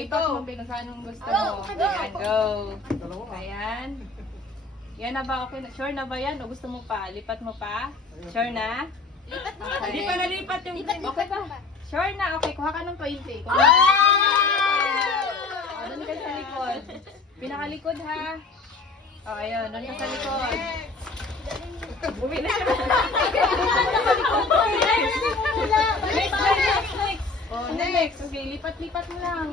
lipat mo, be, kung saan ang gusto mo. Ayan, go. Ayan. Yan na ba? Okay na? Sure na ba yan? O gusto mo pa? Lipat mo pa? Sure na? Okay. Hindi pa nalipat yung Okay pa? Sure na? Okay, kuha ka ng 20. Kuha doon ka sa likod. Pinakalikod ha. O, ayun. Doon ka sa likod. Bumi na siya. Next. Oh, next. Okay, lipat-lipat mo lang.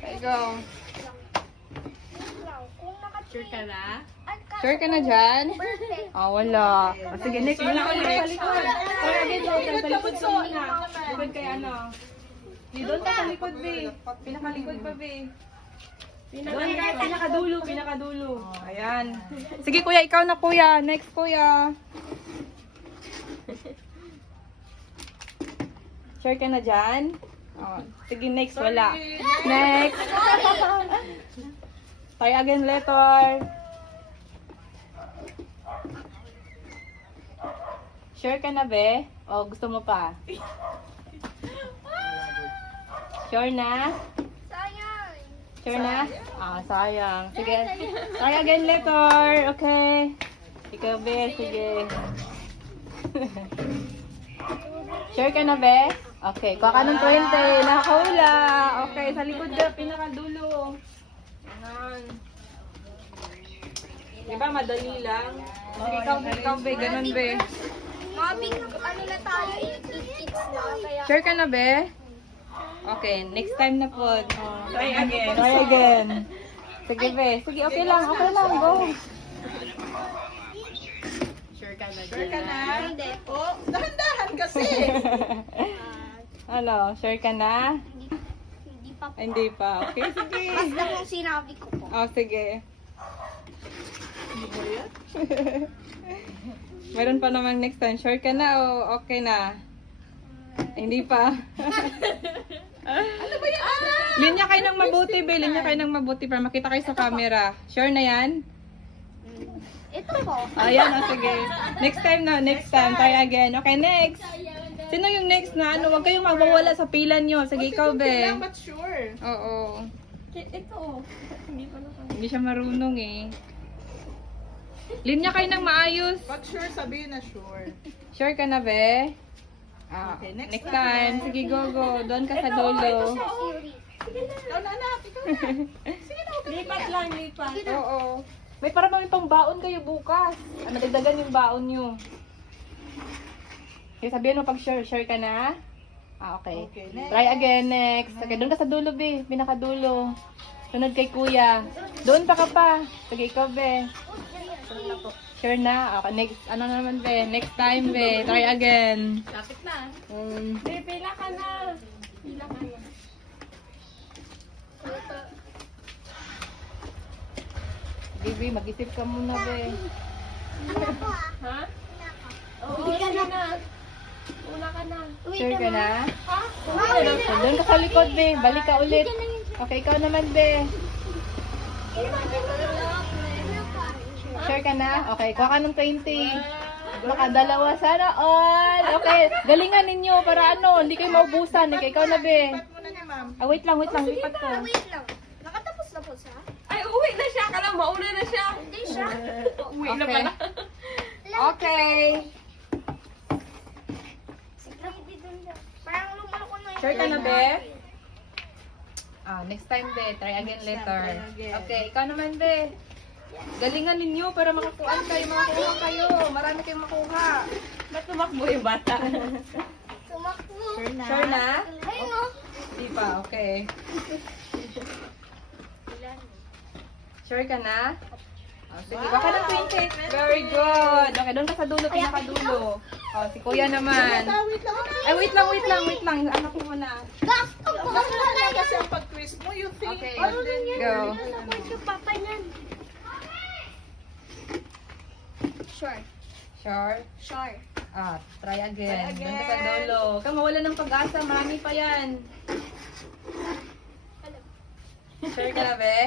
Okay, go. Sure ka na? Sure ka na dyan? Perfect. Oh, wala. Oh, sige, next. Wala Wala ulit. sa likod. Tara, again, sa likod ka muna. Likod kay ano. Doon ka sa likod, be. Pinakalikod pa, be. Doon ka, pinakadulo, pinakadulo. Oh, ayan. Sige, kuya, ikaw na, kuya. Next, kuya. Sure ka na dyan? Oh, sige, next, wala. Next. Try again later. Sure ka na, be? O, gusto mo pa? Sure na? Sayang. Sure na? Ah, sayang. Sige. Try again later. Okay. Ikaw, be. Sige. Sure ka na, be? Okay. Kuha ka ng 20. Nakahula. Okay. Sa likod na. Pinakadulo. Ayan. Diba, madali lang? Sige, ikaw, be. Ganun, be. Mami, ano na tayo, 8 na, kaya... Sure ka na, be? Okay, next time na po. Try again. Try again. Sige, be. Sige, okay lang, go. Sure ka na? Sure ka na? Hindi. Oh, dahan-dahan kasi. Ano, sure ka na? Hindi pa po. Hindi pa. Okay, sige. Basta kung sinabi ko po. Oh, sige. Meron pa namang next time. Sure ka na o okay na? Hindi pa. Ano ba yan? Linya kayo ng mabuti, be. Linya kayo ng mabuti para makita kayo sa camera. Sure na yan? Ito po. Ayan, oh, sige. Next time na, next time. Try again. Okay, next. Sino yung next na? Ano, huwag kayong mawawala sa pila nyo. Sige, ikaw, be. But sure. Oo. Ito. Hindi pa na. Hindi siya marunong eh. Linya kayo ng maayos. But sure, sabihin na sure. Sure ka na, be? Ah, Okay, next next na. time. Sige, go. Doon ka sa dulo. Ikaw na, anak. Ikaw na. Sige na, okay. Lipat lang, lipat. Oo. May para may pang baon kayo bukas. Ano, dagdagan yung baon nyo. Okay, sabihin mo pag sure ka na. Ah, okay. Okay, next. Try again, next. Okay, doon ka sa dulo, be. Pinakadulo. Sunod kay kuya. Doon pa ka pa. Sige, ikaw, be. Sure na? Okay, next. Ano naman, be? Next time, be. Try again. Lapit na. Mm. Pila ka na. Pila ka na. Sige, be. Mag-isip ka muna, be. Ha? Oo, sige na. Una ka na. Sure ka na? Ha? So, doon ka sa likod, be. Balik ka ulit. Okay, ikaw naman, be. Sure ka na? Okay, kuha ka ng 20. Makadalawa sana all. Okay, galingan ninyo para ano, hindi kayo maubusan. Okay, ikaw na, be. Lipat muna ni ma'am. Ah, wait lang, lipat ko. Wait lang. Nakatapos na po siya? Ay, uwi na siya. Kala mauna na siya. Hindi siya. Uwi na Okay. pala. Okay. Parang lumalako na yung... Sure ka na, be? Ah, next time, be. Try again later. try again. Okay, ikaw naman, be. Galingan ninyo para makakuha kayo. Marami kayong makuha. Ba't tumakbo yung bata? Tumakbo. Sure na? Sure na? Ayun o. Di pa, okay. Sure ka na? Oh, sige, baka ng 20. Very good. Okay, doon ka sa dulo, pinakadulo. Oh, si kuya naman. Wait lang. Ay, wait lang. Anak ko muna. Gasto ko Bakit na kasi ang pag-quiz mo, you think. Okay, and then go. Nakuha yung papa niyan. Sure. Sure? Sure. Ah, try Try again. Doon ka sa again. dulo. Huwag kang mawala ng pag-asa, marami pa yan. Sure ka na, be?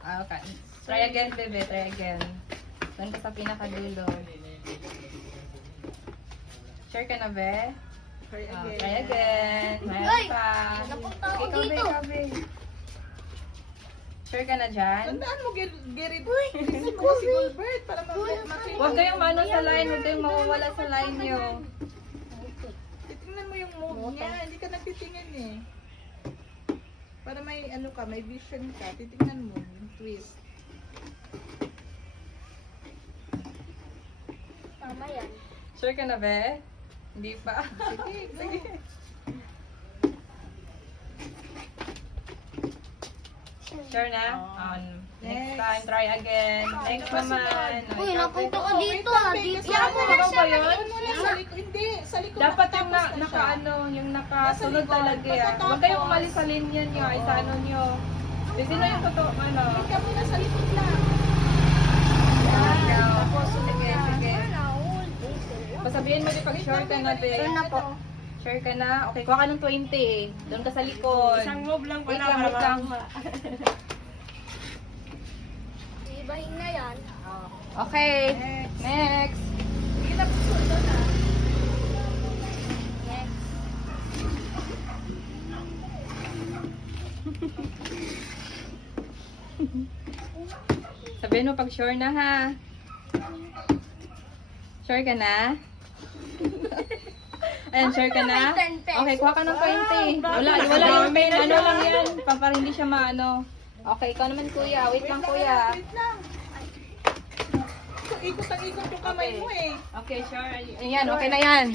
Ah, okay. Try again, bebe. Try again. Doon ka sa pinakadulo. Sure ka na, be? Try again. Try again. Ay! Mayroon pa. Napunta ako Ikaw, Be, dito. ikaw, Be. Sure ka na dyan? Tandaan mo, Gerrit. Tingnan mo si Gilbert para makita. Huwag kayong maano sa line. Huwag kayong mawawala sa line nyo. Titingnan mo yung move niya. Hindi ka nagtitingin eh. Para may ano ka, may vision ka. Titingnan mo yung twist. Tama yan. Sure ka na, Be? Hindi pa. Sige, sige. Sure na? Next time, try again. Next naman. Uy, Ikaw, Be. napunta ka dito ah. Dito Yan mo, ikaw ba yun? Sa likod, hindi. Sa likod. Dapat yung nakatapos na siya. nakaano, yung nakasunod Nasa likod. talaga yan. Huwag Pagkatapos. kayong umalis sa linya nyo, ay sa ano nyo. Kasi na yung totoo, ano. Huwag ka muna sa likod lang. Yan, tapos, sige, sige. Pasabihin mo din pag sure ka na, Be. Sure na po. Sure ka na? Okay, kuha ka ng 20. Doon ka sa likod. Isang move lang Wait pala. lang, wait lang. Ibahin na yan. Okay, next. Sige na, puso na. Sabihin mo pag sure na, ha? Sure ka na? Ayan, sure ka na? Okay, kuha ka ng 20. Wala yung main, ano lang yan. Para hindi siya maano. Okay, ikaw naman kuya. Wait lang kuya. Wait lang. Ikot ang ikot yung kamay mo eh. Okay, sure. Ayan, okay na yan.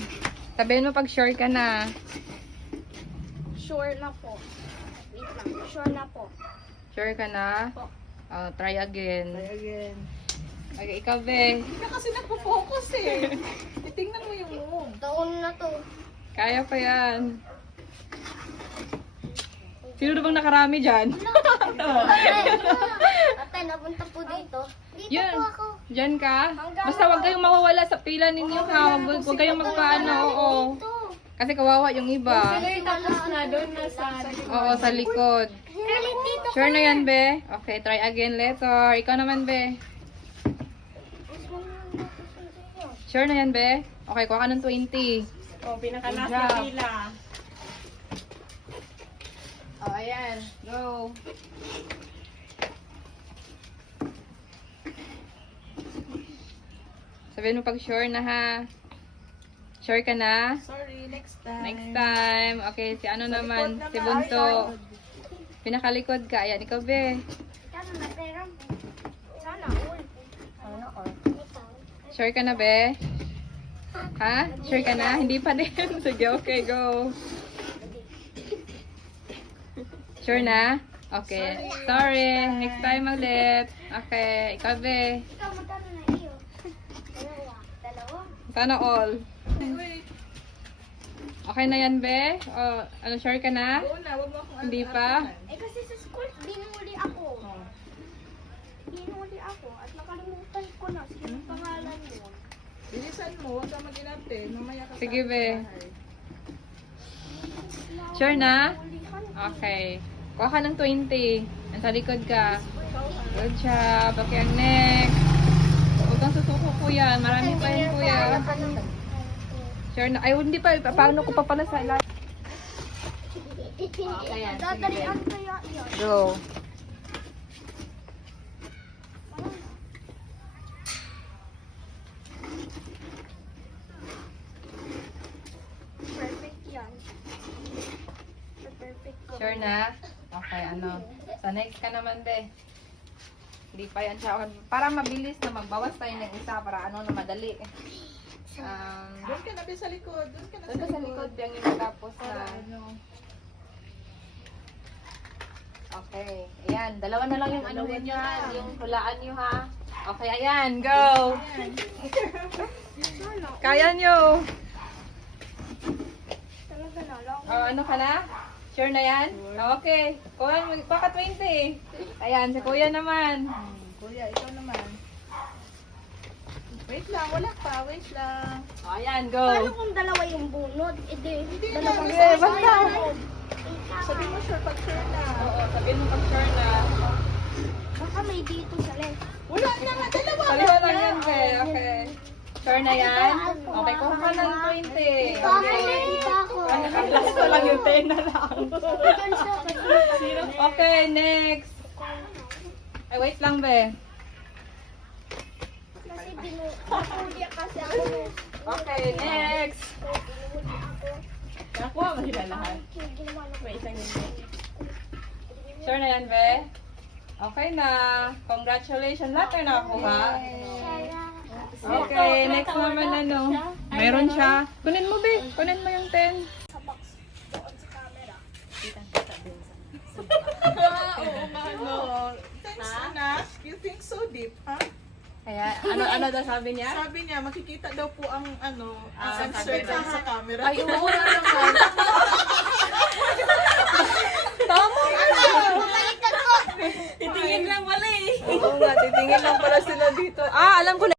Sabihin mo pag sure ka na. Sure na po. Wait lang. Sure na po. Sure ka na? Po. Try again. Try again. Okay, ikaw, Be. Hindi ka kasi nagpo-focus eh. Titingnan mo yung move. Taon na to. Kaya pa yan. Sino na bang nakarami dyan? Ate, napunta po dito. Dito Yun. po ako. Dyan ka? Basta huwag kayong mawawala sa pila ninyo ha. Huwag kayong magpaano, oo. Dito. Kasi kawawa yung iba. Tapos na doon na sa... Oo, sa likod. Galit dito. Sure na yan, Be? Okay, try again later. Ikaw naman, Be. Sure na yan, Be? Okay, kuha ka ng 20. Oh, pinaka Good last job. na pila. Oh, ayan. Go. Sabihin mo pag sure na ha. Sure ka na? Sorry, next time. Next time. Okay, si ano Sa naman? likod Si naman. Bunso. Ay, Pinakalikod ka. Ayan, ikaw, Be. Sana na pera mo. Sana all. Sana all. Sure ka na, Be? Ha? Sure ka na? Hindi pa din. Sige, okay, go. Sure na? Okay. Sorry. Next time ulit. Okay. Ikaw, Be. Ikaw, magkano na iyo? Dalawa. Dalawa? Sana all. Wait, Okay na yan, Be? O, ano, sure ka na? go na. Huwag mo akong Hindi pa? Eh kasi sa school, binuli ako. Binuli ako at nakalimutan ko na. Sino ang pangalan mo? Bilisan mo, huwag ka mag-inarte. Mamaya ka Sige, sa Be. bahay. Sure na? Ulihan. Okay. Kuha ka ng 20. Nasa likod ka. Good job. Okay, ang next. Huwag kang susuko, kuya. Marami pa yan, kuya. Sure na. Ay, hindi pa. Paano ko pa pala sa ilalim? yan. Dadalian kaya yan. Go. Perfect yan. Perfect ko. Sure na? Okay, ano. Sa next ka naman, Be. Hindi pa yan siya. Para mabilis na magbawas tayo ng isa para ano na madali. Doon ka na, Be, sa likod. Doon ka na Doon ka sa likod yung yung matapos na. Para ano. Okay. Ayan. Dalawa na lang yung ano ninyo ha. Yung hulaan nyo ha. Okay, ayan. Go! Kaya nyo! Talaga na lang. Oh, ano ka na? Sure na yan? Okay. Kuha ka 20. Ayan, si kuya naman. Kuya, ikaw naman. Wait lang, wala pa. Wait lang. Oh, ayan, Paano go. kung dalawa yung bunod? Hindi na. Dalawa. Sige, basta. Sabi mo sure pag sure na. Oo, sabihin mo pag sure na. Baka may dito sa left. Wala na nga, dalawa. Saliwa lang yan, Be. Okay. Sure na yan? Okay, kuha ka ng 20. Ako. Last ko lang yung 10 na lang. Doon siya. Okay, next. Ay, wait lang, be. Kasi pinuli kasi ako. Okay, next. Nakuha mo sila lahat. Ginawa na May isang hindi. Sure na yan, be? Okay na. Congratulations. Lahat tayo nakakuha. Okay, next naman ano. Meron siya. Kunin mo, be. Kunin mo yung 10. sa box. Doon sa camera. Ano? Thanks, anak. You think so deep, ha? Kaya, ano daw sabi niya? Sabi niya, makikita daw po ang answer dyan sa camera. Ay, oo nga naman. Tama ka na. Baliktad ko. Titingin lang wala eh. Oo nga, titingin lang pala sila dito. Ah, alam ko na.